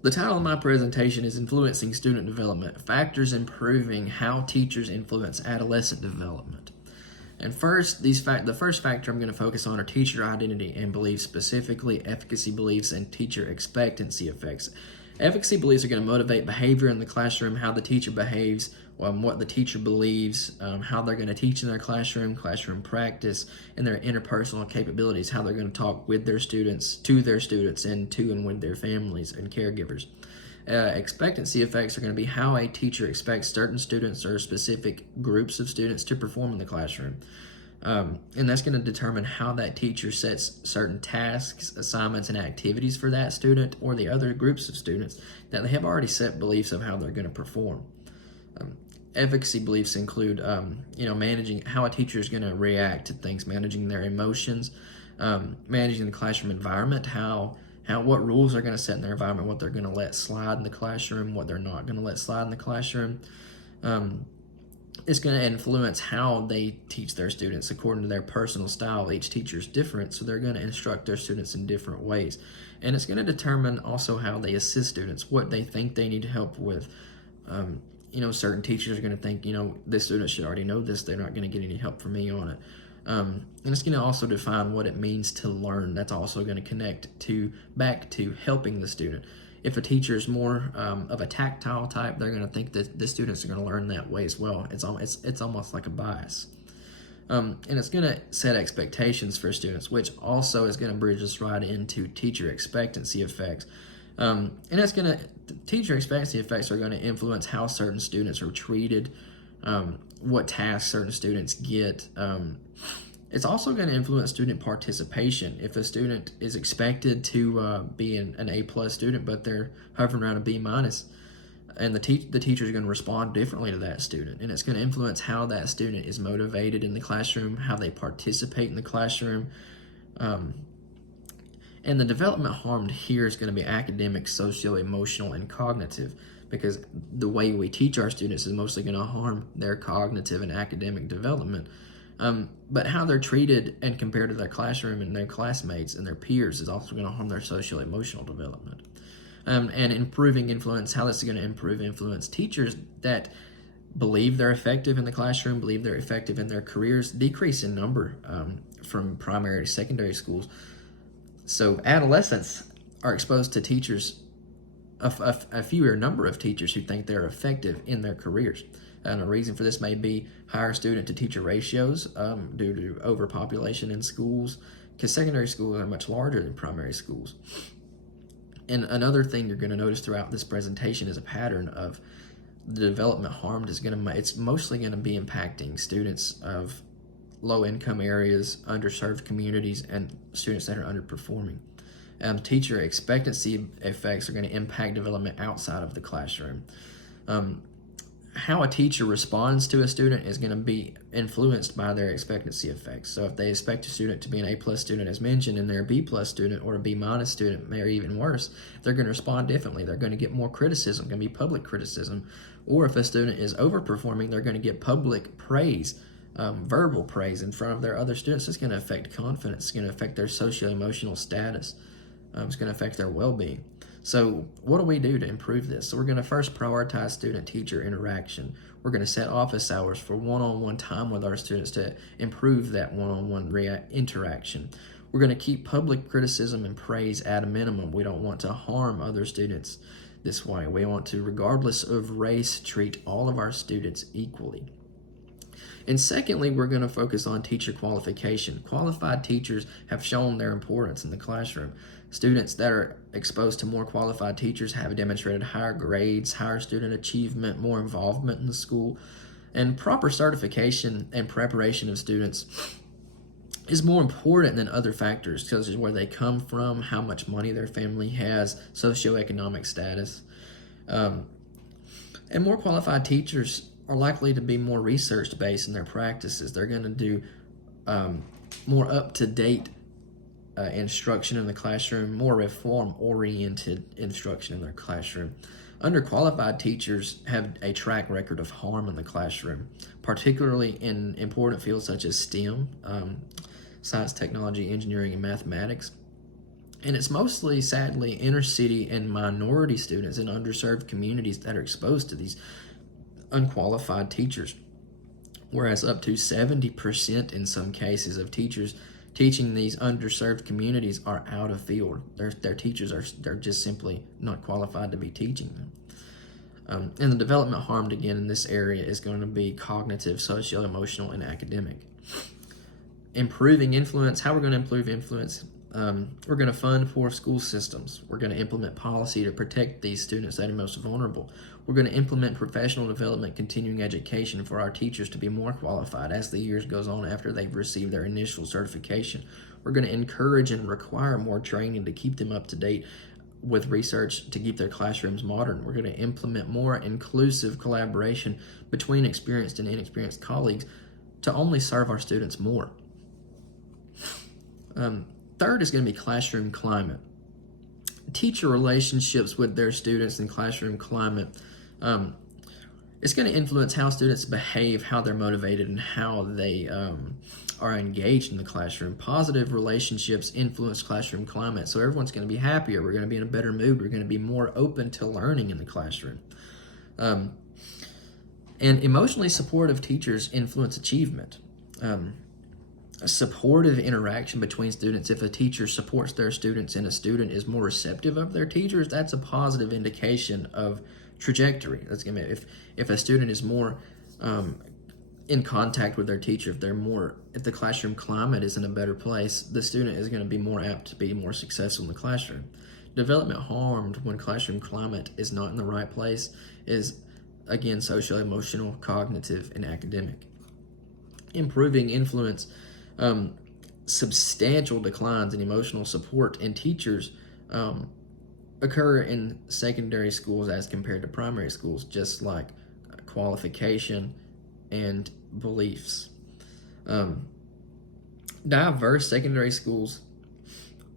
The title of my presentation is Influencing Student Development, Factors Improving How Teachers Influence Adolescent Development. And first, the first factor I'm going to focus on are teacher identity and beliefs, specifically efficacy beliefs and teacher expectancy effects. Efficacy beliefs are going to motivate behavior in the classroom, how the teacher behaves, what the teacher believes, how they're going to teach in their classroom practice, and their interpersonal capabilities, how they're going to talk with their students, to their students, and to and with their families and caregivers. Expectancy effects are going to be how a teacher expects certain students or specific groups of students to perform in the classroom. And that's going to determine how that teacher sets certain tasks, assignments, and activities for that student or the other groups of students that they have already set beliefs of how they're going to perform. Efficacy beliefs include, managing how a teacher is going to react to things, managing their emotions, managing the classroom environment, what rules they're going to set in their environment, what they're going to let slide in the classroom, what they're not going to let slide in the classroom. It's going to influence how they teach their students according to their personal style. Each teacher is different, so they're going to instruct their students in different ways. And it's going to determine also how they assist students, what they think they need help with. Certain teachers are going to think, this student should already know this. They're not going to get any help from me on it. And it's going to also define what it means to learn. That's also going to connect back to helping the student. If a teacher is more of a tactile type, they're going to think that the students are going to learn that way as well. It's almost like a bias. And it's going to set expectations for students, which also is going to bridge us right into teacher expectancy effects. And that's teacher expectancy effects are going to influence how certain students are treated, what tasks certain students get. It's also going to influence student participation. If a student is expected to be an A+ student, but they're hovering around a B-, and the teacher is going to respond differently to that student, and it's going to influence how that student is motivated in the classroom, how they participate in the classroom. And the development harmed here is going to be academic, social, emotional, and cognitive, because the way we teach our students is mostly going to harm their cognitive and academic development. But how they're treated and compared to their classroom and their classmates and their peers is also going to harm their social emotional development. And improving influence, how this is going to improve influence. Teachers that believe they're effective in the classroom, believe they're effective in their careers, decrease in number from primary to secondary schools. So adolescents are exposed to teachers, a fewer number of teachers who think they're effective in their careers. And a reason for this may be higher student-to-teacher ratios due to overpopulation in schools, because secondary schools are much larger than primary schools. And another thing you're going to notice throughout this presentation is a pattern of the development harmed it's mostly going to be impacting students of low-income areas, underserved communities, and students that are underperforming. Teacher expectancy effects are going to impact development outside of the classroom. How a teacher responds to a student is going to be influenced by their expectancy effects. So if they expect a student to be an A+ student, as mentioned, and they're a B+ student or a B- student, or even worse, they're going to respond differently. They're going to get more criticism, going to be public criticism. Or if a student is overperforming, they're going to get public praise, verbal praise in front of their other students. It's going to affect confidence. It's going to affect their socio-emotional status. It's going to affect their well-being. So what do we do to improve this? So we're going to first prioritize student-teacher interaction. We're going to set office hours for one-on-one time with our students to improve that one-on-one interaction. We're going to keep public criticism and praise at a minimum. We don't want to harm other students this way. We want to, regardless of race, treat all of our students equally. And secondly, we're going to focus on teacher qualification. Qualified teachers have shown their importance in the classroom. Students that are exposed to more qualified teachers have demonstrated higher grades, higher student achievement, more involvement in the school, and proper certification and preparation of students is more important than other factors because of where they come from, how much money their family has, socioeconomic status. And more qualified teachers are likely to be more research-based in their practices. They're going to do more up-to-date instruction in the classroom, more reform-oriented instruction in their classroom. Underqualified teachers have a track record of harm in the classroom, particularly in important fields such as STEM, science, technology, engineering, and mathematics. And it's mostly, sadly, inner city and minority students in underserved communities that are exposed to these unqualified teachers. Whereas up to 70% in some cases of teachers teaching these underserved communities are out of field. Their teachers they're just simply not qualified to be teaching them. And the development harmed again in this area is going to be cognitive, social, emotional, and academic. Improving influence, how we're going to improve influence. We're going to fund poor school systems. We're going to implement policy to protect these students that are most vulnerable. We're going to implement professional development, continuing education for our teachers to be more qualified as the years goes on after they've received their initial certification. We're going to encourage and require more training to keep them up to date with research to keep their classrooms modern. We're going to implement more inclusive collaboration between experienced and inexperienced colleagues to only serve our students more. Third is going to be classroom climate. Teacher relationships with their students and classroom climate. It's going to influence how students behave, how they're motivated, and how they are engaged in the classroom. Positive relationships influence classroom climate, so everyone's going to be happier. We're going to be in a better mood. We're going to be more open to learning in the classroom. And emotionally supportive teachers influence achievement. A supportive interaction between students. If a teacher supports their students and a student is more receptive of their teachers, that's a positive indication of trajectory. That's gonna be, if a student is more in contact with their teacher, if the classroom climate is in a better place, the student is going to be more apt to be more successful in the classroom. Development harmed when classroom climate is not in the right place is, again, social, emotional, cognitive, and academic. Improving influence. Substantial declines in emotional support in teachers occur in secondary schools as compared to primary schools, just like qualification and beliefs. Diverse secondary schools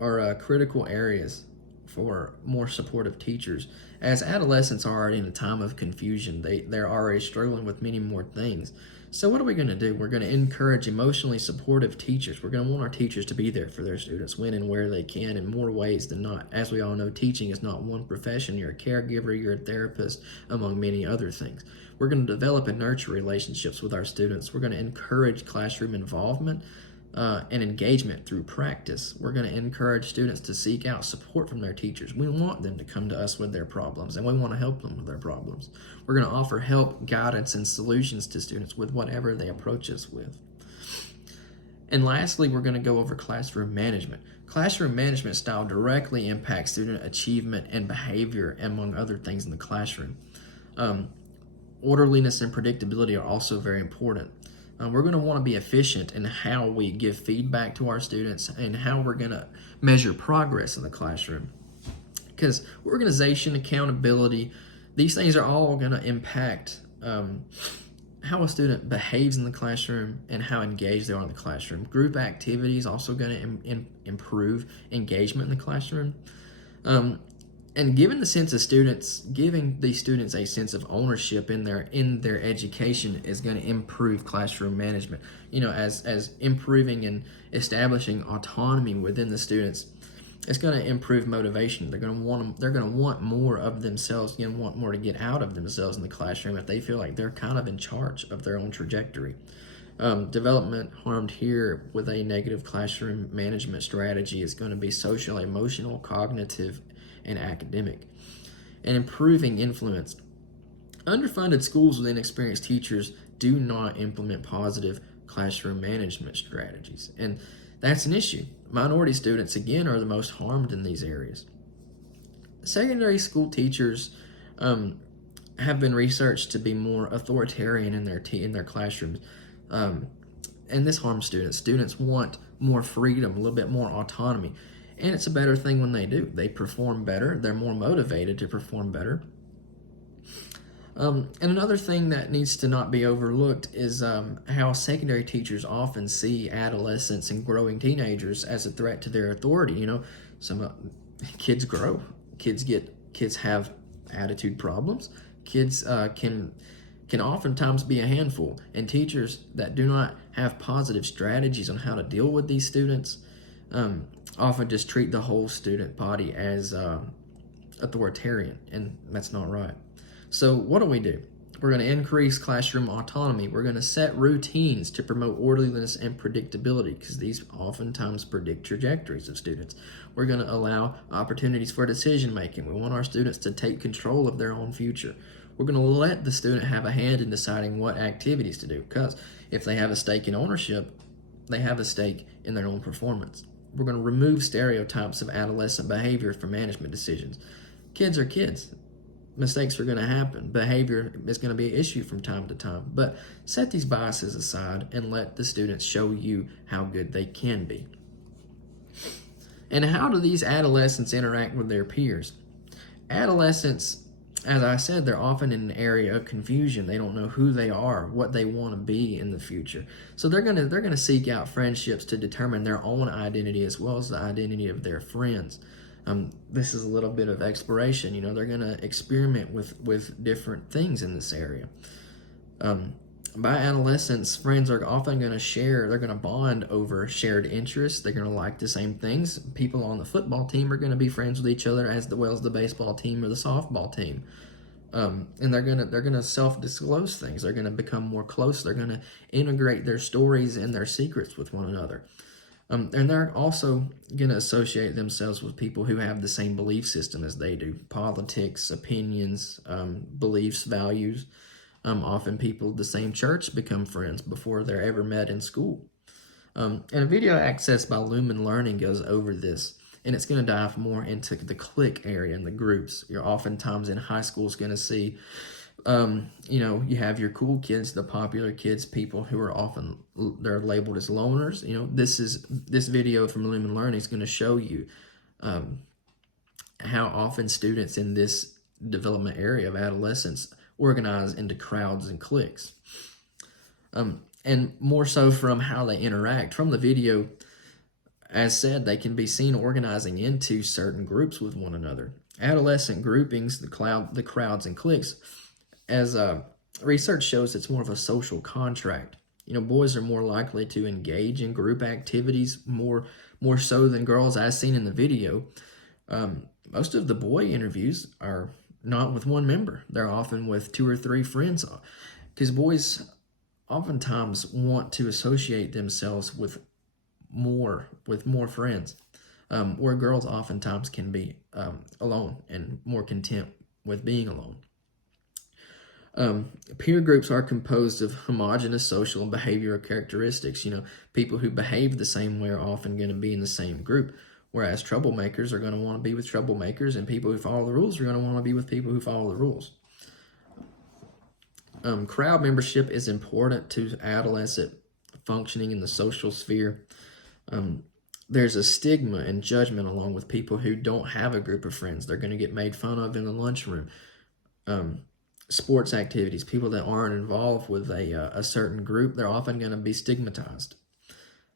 are critical areas for more supportive teachers. As adolescents are already in a time of confusion, they're already struggling with many more things. So what are we going to do? We're going to encourage emotionally supportive teachers. We're going to want our teachers to be there for their students when and where they can in more ways than not. As we all know, teaching is not one profession. You're a caregiver, you're a therapist, among many other things. We're going to develop and nurture relationships with our students. We're going to encourage classroom involvement and engagement through practice. We're going to encourage students to seek out support from their teachers. We want them to come to us with their problems, and we want to help them with their problems. We're going to offer help, guidance, and solutions to students with whatever they approach us with. And lastly, we're going to go over classroom management. Classroom management style directly impacts student achievement and behavior, among other things in the classroom. Orderliness and predictability are also very important. We're going to want to be efficient in how we give feedback to our students and how we're going to measure progress in the classroom. Because organization, accountability, these things are all going to impact how a student behaves in the classroom and how engaged they are in the classroom. Group activities also going to improve engagement in the classroom. And giving these students a sense of ownership in their education is going to improve classroom management. As improving and establishing autonomy within the students, it's going to improve motivation. They're going to want more of themselves, want more to get out of themselves in the classroom if they feel like they're kind of in charge of their own trajectory. Development harmed here with a negative classroom management strategy is going to be social, emotional, cognitive, and academic. And improving influence. Underfunded schools with inexperienced teachers do not implement positive classroom management strategies, and that's an issue. Minority students, again, are the most harmed in these areas. Secondary school teachers have been researched to be more authoritarian in their classrooms, and this harms students. Students want more freedom, a little bit more autonomy. And it's a better thing when they do. They perform better. They're more motivated to perform better. And another thing that needs to not be overlooked is how secondary teachers often see adolescents and growing teenagers as a threat to their authority. Some kids grow. Kids have attitude problems. Kids can oftentimes be a handful. And teachers that do not have positive strategies on how to deal with these students often just treat the whole student body as authoritarian, and that's not right. So what do? We're going to increase classroom autonomy. We're going to set routines to promote orderliness and predictability, because these oftentimes predict trajectories of students. We're going to allow opportunities for decision making. We want our students to take control of their own future. We're going to let the student have a hand in deciding what activities to do, because if they have a stake in ownership, they have a stake in their own performance. We're going to remove stereotypes of adolescent behavior for management decisions. Kids are kids. Mistakes are going to happen. Behavior is going to be an issue from time to time. But set these biases aside and let the students show you how good they can be. And how do these adolescents interact with their peers? Adolescents, as I said, they're often in an area of confusion. They don't know who they are, what they want to be in the future. So they're gonna seek out friendships to determine their own identity as well as the identity of their friends. This is a little bit of exploration. You know, they're going to experiment with different things in this area. By adolescence, friends are often going to share, they're going to bond over shared interests. They're going to like the same things. People on the football team are going to be friends with each other as well as the baseball team or the softball team. And they're gonna self-disclose things. They're going to become more close. They're going to integrate their stories and their secrets with one another. And they're also going to associate themselves with people who have the same belief system as they do. Politics, opinions, beliefs, values. Often people of the same church become friends before they're ever met in school. And a video accessed by Lumen Learning goes over this. And it's going to dive more into the clique area and the groups. You're oftentimes in high school going to see you have your cool kids, the popular kids, people who are often, they're labeled as loners. This video from Lumen Learning is going to show you how often students in this development area of adolescence organize into crowds and cliques. And more so from how they interact. From the video, as said, they can be seen organizing into certain groups with one another. Adolescent groupings, the crowds and cliques, as research shows, it's more of a social contract. Boys are more likely to engage in group activities more so than girls, as seen in the video. Most of the boy interviews are not with one member. They're often with 2 or 3 friends, because boys oftentimes want to associate themselves with more friends, where girls oftentimes can be alone and more content with being alone. Peer groups are composed of homogeneous social and behavioral characteristics. People who behave the same way are often going to be in the same group, whereas troublemakers are going to want to be with troublemakers, and people who follow the rules are going to want to be with people who follow the rules. Crowd membership is important to adolescent functioning in the social sphere. There's a stigma and judgment along with people who don't have a group of friends. They're going to get made fun of in the lunchroom. Sports activities, people that aren't involved with a certain group, they're often going to be stigmatized.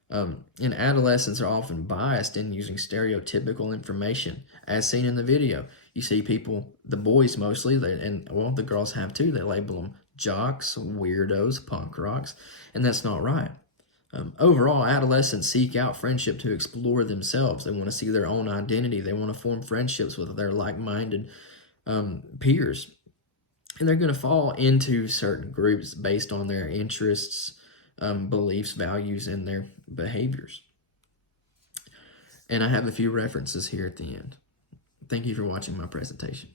And adolescents are often biased in using stereotypical information, as seen in the video. You see people, the boys mostly, the girls have too, they label them jocks, weirdos, punk rocks, and that's not right. Overall, adolescents seek out friendship to explore themselves. They want to see their own identity. They want to form friendships with their like-minded peers. And they're going to fall into certain groups based on their interests, beliefs, values, and their behaviors. And I have a few references here at the end. Thank you for watching my presentation.